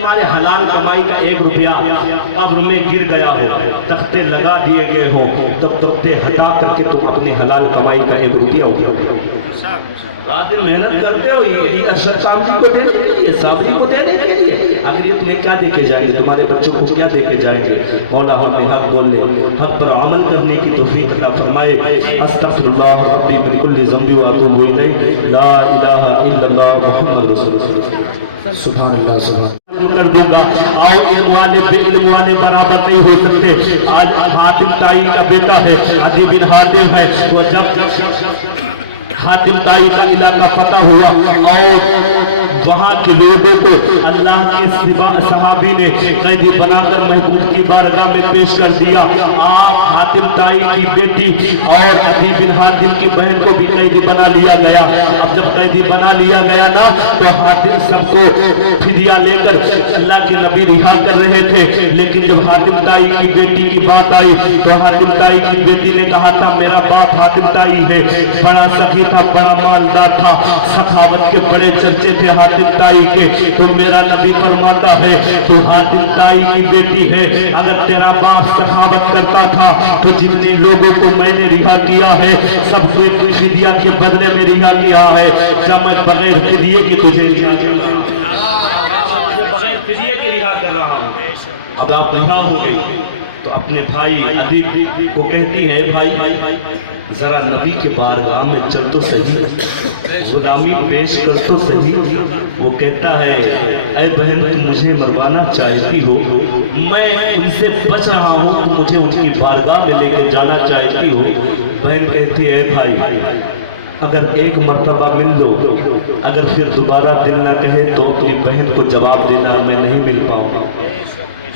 تمہارے حلال کمائی کا 1 روپیہ قبر میں گر گیا ہو، تختے لگا دیے گئے ہو، تب تختے ہٹا کر کے تم اپنی حلال کمائی کا 1 روپیہ اٹھاؤ۔ رات دن محنت کرتے ہو یہ ارشد کامتی کو دینے کے لیے، صابری کو دینے کے لیے، اگر یہ تمہیں کیا دے کے جائیں گے؟ تمہارے بچوں کو کیا دے کے جائیں گے؟ مولا ہمیں حق بول لے، حق پر عمل کرنے کی توفیق عطا فرمائے۔ استغفر اللہ ربی من کل ذنب واتوب الیہ، لا الہ الا اللہ محمد رسول اللہ۔ سبحان اللہ سبحان کر دوں گا۔ آؤ علم والے بے علم والے برابر نہیں ہو سکتے۔ آج حاتم تائی کا بیٹا ہے، عدی بن حاتم ہے، وہ جب حاتم تائی کا علاقہ فتح ہوا اور وہاں کے لوگوں کو اللہ کے صحابی نے قیدی بنا کر محبوب کی بارگاہ میں پیش کر دیا۔ آپ حاتم تائی کی بیٹی اور عدی بن حاتم کی بہن کو بھی قیدی بنا لیا گیا۔ اب جب قیدی بنا لیا گیا نا تو حاتم سب کو فدیہ لے کر اللہ کے نبی رہا کر رہے تھے، لیکن جب حاتم تائی کی بیٹی کی بات آئی تو حاتم تائی کی بیٹی نے کہا تھا میرا باپ حاتم تائی ہے، بڑا سخی تھا، بڑا مالدار تھا، سخاوت کے بڑے چرچے تھے حاتم تائی کے، تو میرا نبی فرماتا ہے تو حاتم تائی کی بیٹی ہے، اگر تیرا باپ سخاوت کرتا تھا تو جتنے لوگوں کو میں نے رہا کیا ہے سب کو فدیہ کے بدلے میں رہا کیا ہے، کیا میں بغیر فدیے کی تجھے رہا کر رہا ہوں؟ اب آپ رہا ہو گئی تو اپنے بھائی عدی کو کہتی ہے بھائی ذرا نبی کے بارگاہ میں چل تو صحیح، غلامی پیش کر تو صحیح۔ وہ کہتا ہے اے بہن تم مجھے مروانا چاہتی ہو، میں ان سے بچ رہا ہوں، تم مجھے ان کی بارگاہ میں لے کے جانا چاہتی ہو۔ بہن کہتی ہے بھائی اگر 1 مرتبہ مل لو، اگر پھر دوبارہ دل نہ کہے تو اپنی بہن کو جواب دینا میں نہیں مل پاؤں گا،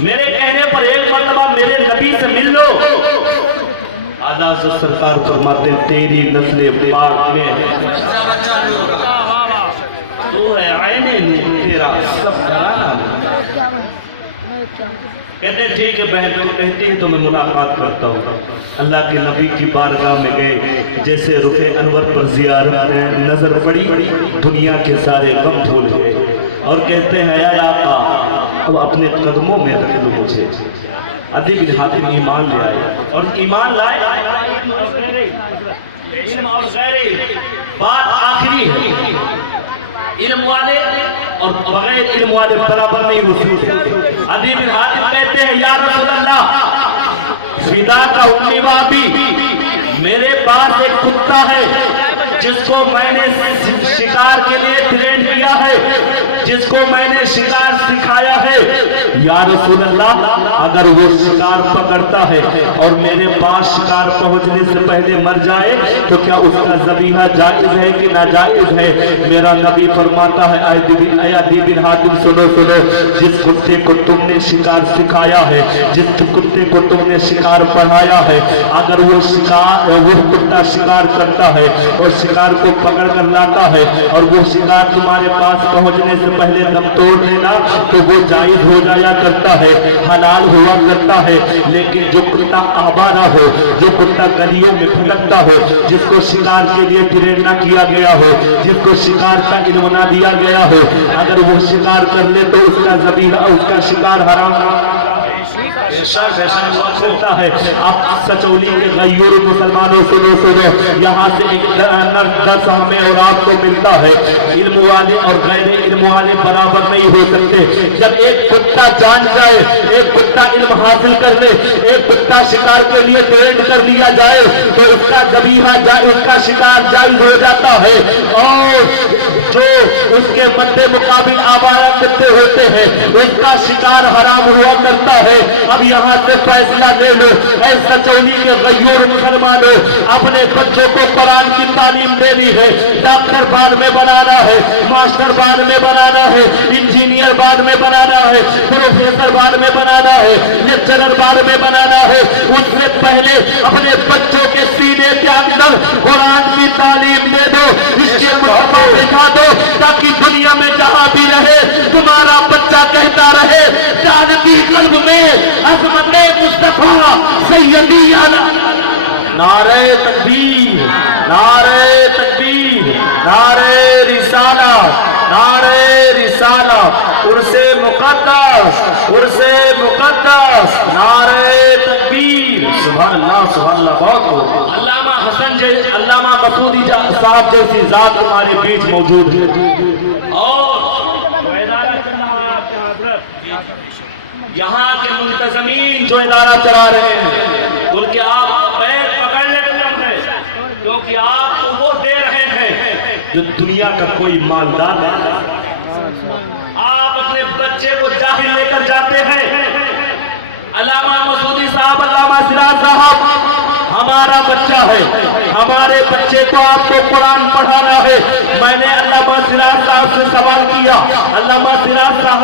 میرے کہنے پر 1 مرتبہ میرے نبی سے مل لو۔ آدھا سرکار فرماتے تیری نسل پاک میں تو ہے عین تیرا سب گھرانا۔ کہتے ٹھیک ہے بہن کو کہتی ہے تو میں ملاقات کرتا ہوں۔ اللہ کے نبی کی بارگاہ میں گئے، جیسے رخ انور پر زیارت نظر پڑی دنیا کے سارے غم بھول گئے اور کہتے ہیں اے آقا اب اپنے قدموں میں رکھ لو مجھے۔ عدی بن حاتم ایمان لے آئے اور ایمان لائے علم اور غیر بات آخری ہے، علم والے اور بغیر علم والے برابر نہیں ہوتے۔ عدی بن حاتم کہتے ہیں یا رسول اللہ فدا کا امی بابی، میرے پاس ایک کتا ہے جس کو میں نے شکار کے لیے ٹرین کیا ہے، جس کو میں نے شکار سکھایا ہے۔ یا رسول اللہ اگر وہ شکار پکڑتا ہے اور میرے پاس شکار پہنچنے سے پہلے مر جائے تو کیا اس کا ذبیحہ جائز ہے کہ ناجائز ہے؟ میرا نبی فرماتا ہے اے عدی بن حاتم سنو سنو، جس کتے کو تم نے شکار سکھایا ہے، جس کتے کو تم نے شکار پڑھایا ہے، اگر وہ کتا شکار کرتا ہے اور شکار کو پکڑ کر لاتا ہے اور وہ شکار تمہارے پاس پہنچنے سے پہلے دم توڑ لینا تو وہ جائز ہو جایا کرتا ہے، حلال ہوا کرتا ہے۔ لیکن جو کتا آوارہ ہو، جو کتا گلیوں میں بھٹکتا ہو، جس کو شکار کے لیے ٹرین نہ کیا گیا ہو، جس کو شکار کا علم نہ دیا گیا ہو، اگر وہ شکار کر لے تو اس کا ذبیحہ اس کا شکار حرام ہوتا ہے۔ اب سچولی کے غیور مسلمانوں سنو سنو، یہاں سے ایک درس ہمیں اور آپ کو ملتا ہے، علم والے اور غیر علم والے برابر نہیں ہو سکتے۔ جب ایک کتا جان جائے، ایک کتا علم حاصل کر لے، ایک کتا شکار کے لیے ٹرینڈ کر لیا جائے تو اس کا ذبیحہ اس کا شکار جائز ہو جاتا ہے، اور جو اس کے مد مقابل آوارہ کتے ہوتے ہیں اس کا شکار حرام ہوا کرتا ہے۔ اب یہاں سے فیصلہ لے لو اے سچولی کے غیور مسلمانوں، اپنے بچوں کو قرآن کی تعلیم دینی ہے، ڈاکٹر بعد میں بنانا ہے، ماسٹر بعد میں بنانا ہے، انجینئر بعد میں بنانا ہے، پروفیسر بعد میں بنانا ہے، لیکچرر بعد میں بنانا ہے۔ اس سے پہلے اپنے بچوں کے سینے کے اندر قرآن کی تعلیم دے دو، اس کے مصطفیٰ دکھا دو، تاکہ دنیا میں جہاں بھی رہے تمہارا بچہ کہتا رہے جانتی قلب میں عظمت مصطفیٰ سیدی علی۔ نعرہ تکبیر، نعرہ تکبیر۔ نعرہ رسالت، نعرہ رسالت، عرص مقدس، عرص مقدس، نعرہ تکبیر، سبحان اللہ سبحان اللہ، بہت بہت۔ علامہ حسن علامہ مسعودی صاحب جیسی ذات تمہارے بیچ موجود ہے، اور یہاں کے منتظمین جو ادارہ چلا رہے ہیں ان کے آپ پیر پکڑنے کے لیے، کیونکہ آپ کو وہ دے رہے ہیں جو دنیا کا کوئی مالدار نہیں۔ آپ اپنے بچے کو جاہل لے کر جاتے ہیں۔ علامہ مسعودی صاحب، علامہ سراج صاحب ہمارا بچہ ہے، ہمارے بچے کو آپ کو قرآن پڑھانا ہے۔ میں نے علامہ سراج صاحب سے سوال کیا، علامہ سراج صاحب